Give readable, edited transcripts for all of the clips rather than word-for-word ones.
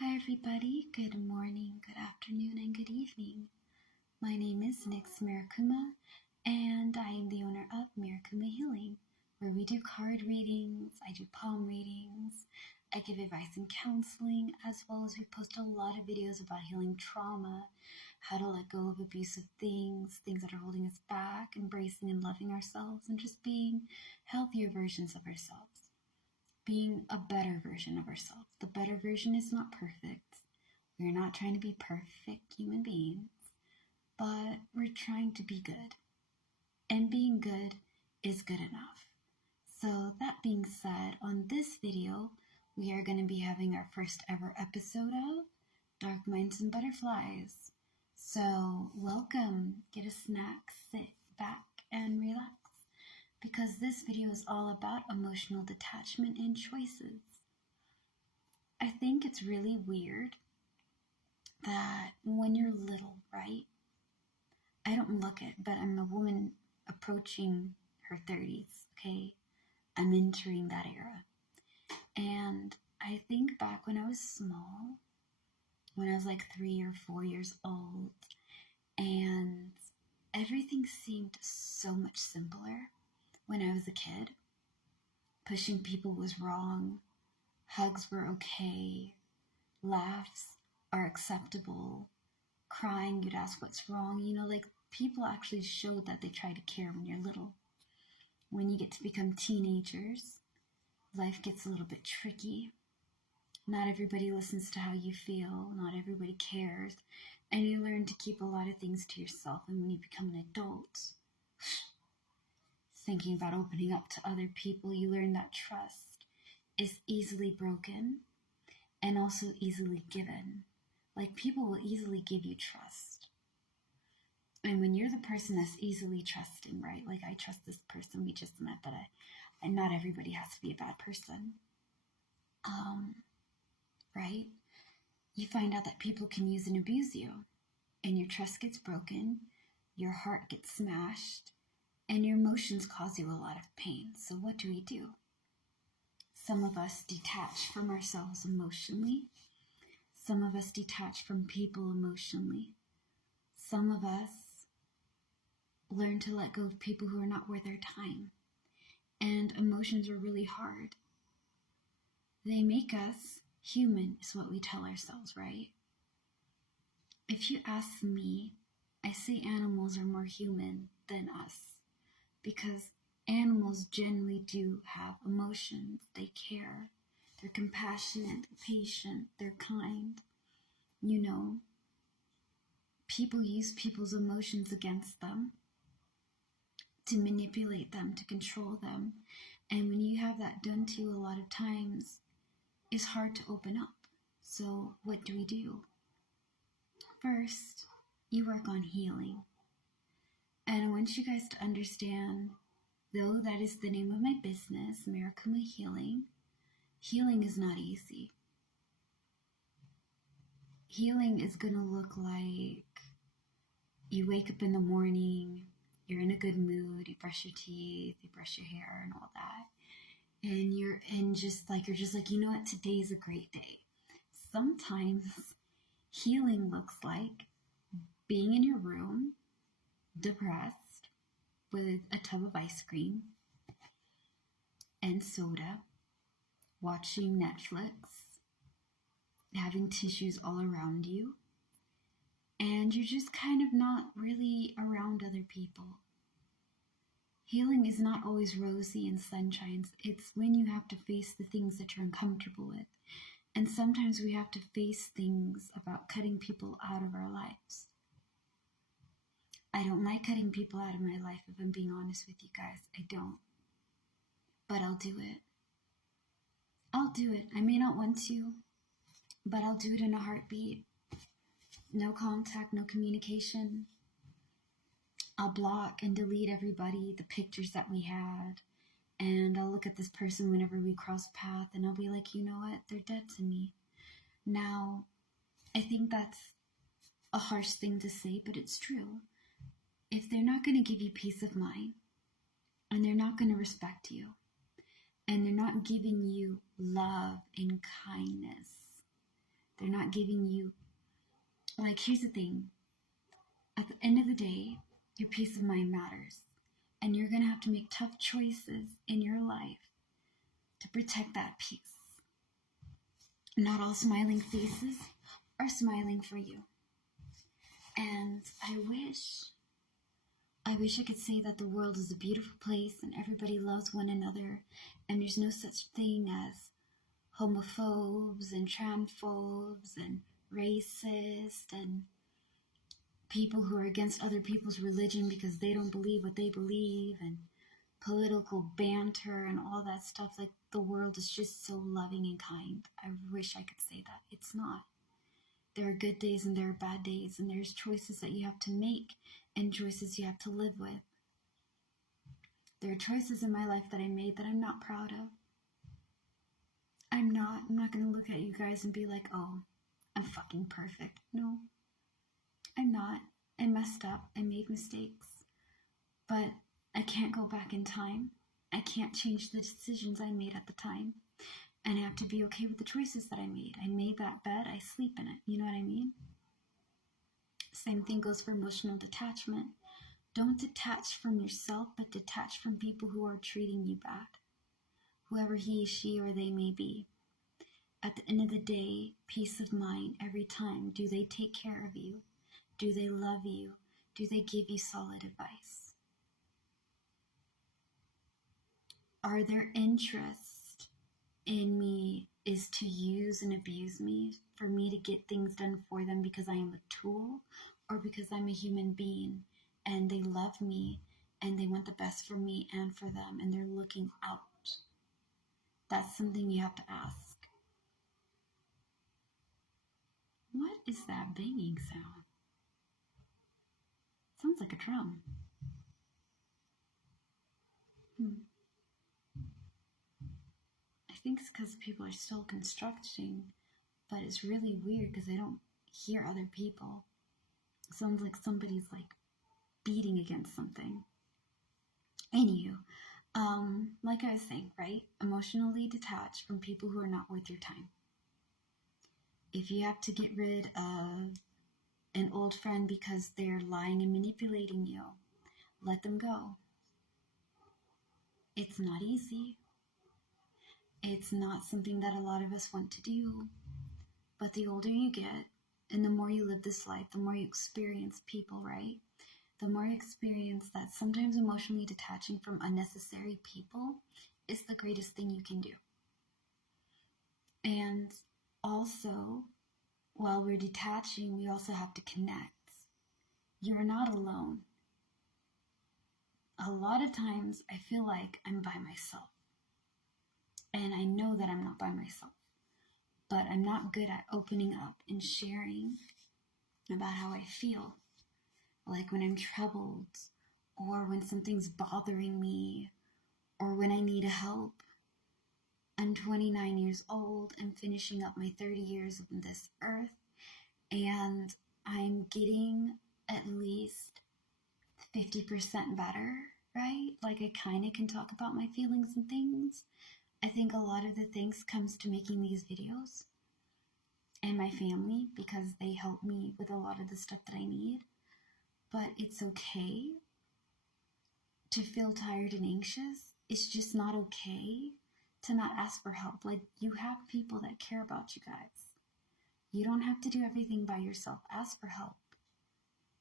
Hi everybody, good morning, good afternoon, and good evening. My name is Nix Marikuma, and I am the owner of Marikuma Healing, where we do card readings, I do palm readings, I give advice and counseling, as well as we post a lot of videos about healing trauma, how to let go of abusive things that are holding us back, embracing and loving ourselves, and just being healthier versions of ourselves. Being a better version of ourselves. The better version is not perfect. We're not trying to be perfect human beings, but we're trying to be good. And being good is good enough. So that being said, on this video, we are going to be having our first ever episode of Dark Minds and Butterflies. So welcome, get a snack, sit back and relax, because this video is all about emotional detachment and choices. I think it's really weird that when you're little, right? I don't look it, but I'm a woman approaching her 30s, okay? I'm entering that era. And I think back when I was small, when I was like 3 or 4 years old, and everything seemed so much simpler. When I was a kid, pushing people was wrong, hugs were okay, laughs are acceptable, crying, you'd ask what's wrong. People actually showed that they try to care when you're little. When you get to become teenagers, life gets a little bit tricky. Not everybody listens to how you feel, not everybody cares, and you learn to keep a lot of things to yourself. And when you become an adult, thinking about opening up to other people, you learn that trust is easily broken and also easily given. Like, people will easily give you trust. And when you're the person that's easily trusting, right? Like, I trust this person we just met, but and not everybody has to be a bad person. Right? You find out that people can use and abuse you, and your trust gets broken, your heart gets smashed, and your emotions cause you a lot of pain. So what do? Some of us detach from ourselves emotionally. Some of us detach from people emotionally. Some of us learn to let go of people who are not worth our time. And emotions are really hard. They make us human, is what we tell ourselves, right? If you ask me, I say animals are more human than us, because animals generally do have emotions. They care. They're compassionate, patient, they're kind. People use people's emotions against them to manipulate them, to control them. And when you have that done to you a lot of times, it's hard to open up. So what do? First, you work on healing. And I want you guys to understand, though that is the name of my business, Marikuma Healing, healing is not easy. Healing is going to look like you wake up in the morning, you're in a good mood, you brush your teeth, you brush your hair and all that. And you're just like, you know what, today's a great day. Sometimes healing looks like being in your room, depressed, with a tub of ice cream and soda, watching Netflix, having tissues all around you, and you're just kind of not really around other people. Healing is not always rosy and sunshines. It's when you have to face the things that you're uncomfortable with. And sometimes we have to face things about cutting people out of our lives. I don't like cutting people out of my life, if I'm being honest with you guys. I don't. But I'll do it. I may not want to, but I'll do it in a heartbeat. No contact, no communication. I'll block and delete everybody, the pictures that we had, and I'll look at this person whenever we cross path, and I'll be like, you know what, they're dead to me. Now, I think that's a harsh thing to say, but it's true. If they're not going to give you peace of mind, and they're not going to respect you, and they're not giving you love and kindness, They're not giving you, like, here's the thing. At the end of the day, your peace of mind matters. And you're going to have to make tough choices in your life to protect that peace. Not all smiling faces are smiling for you. And I wish I could say that the world is a beautiful place and everybody loves one another and there's no such thing as homophobes and transphobes and racists and people who are against other people's religion because they don't believe what they believe, and political banter and all that stuff. Like, the world is just so loving and kind. I wish I could say that. It's not. There are good days and there are bad days, and there's choices that you have to make and choices you have to live with. There are choices in my life that I made that I'm not proud of. I'm not going to look at you guys and be like, oh, I'm fucking perfect. No, I'm not. I messed up. I made mistakes. But I can't go back in time. I can't change the decisions I made at the time. And I have to be okay with the choices that I made. I made that bed, I sleep in it. You know what I mean? Same thing goes for emotional detachment. Don't detach from yourself, but detach from people who are treating you bad. Whoever he, she, or they may be. At the end of the day, peace of mind every time. Do they take care of you? Do they love you? Do they give you solid advice? Are their interest in me is to use and abuse me for me to get things done for them because I am a tool, or because I'm a human being and they love me and they want the best for me and for them and they're looking out? That's something you have to ask. What is that banging sound? Sounds like a drum. I think it's because people are still constructing, but it's really weird because I don't hear other people. It sounds like somebody's like beating against something. Anywho, like I was saying, right? Emotionally detached from people who are not worth your time. If you have to get rid of an old friend because they're lying and manipulating you, let them go. It's not easy. It's not something that a lot of us want to do. But the older you get, and the more you live this life, the more you experience people, right? The more you experience that sometimes emotionally detaching from unnecessary people is the greatest thing you can do. And also, while we're detaching, we also have to connect. You're not alone. A lot of times I feel like I'm by myself. And I know that I'm not by myself. But I'm not good at opening up and sharing about how I feel. Like when I'm troubled, or when something's bothering me, or when I need help. I'm 29 years old. I'm finishing up my 30 years on this earth. And I'm getting at least 50% better, right? Like, I kind of can talk about my feelings and things. I think a lot of the things comes to making these videos and my family, because they help me with a lot of the stuff that I need. But it's okay to feel tired and anxious. It's just not okay to not ask for help. Like, you have people that care about you guys. You don't have to do everything by yourself. Ask for help.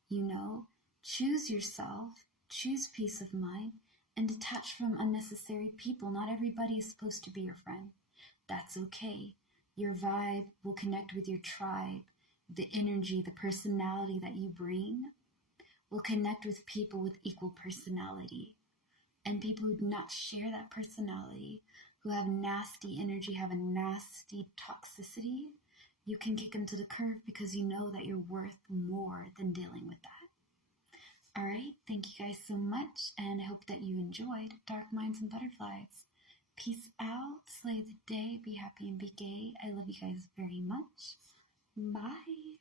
You know, choose yourself, choose peace of mind, and detach from unnecessary people. Not everybody is supposed to be your friend. That's okay. Your vibe will connect with your tribe. The energy, the personality that you bring will connect with people with equal personality. And people who do not share that personality, who have nasty energy, have a nasty toxicity, you can kick them to the curb because you know that you're worth more than dealing with that. All right, thank you guys so much, and I hope that you enjoyed Dark Minds and Butterflies. Peace out, slay the day, be happy and be gay. I love you guys very much. Bye.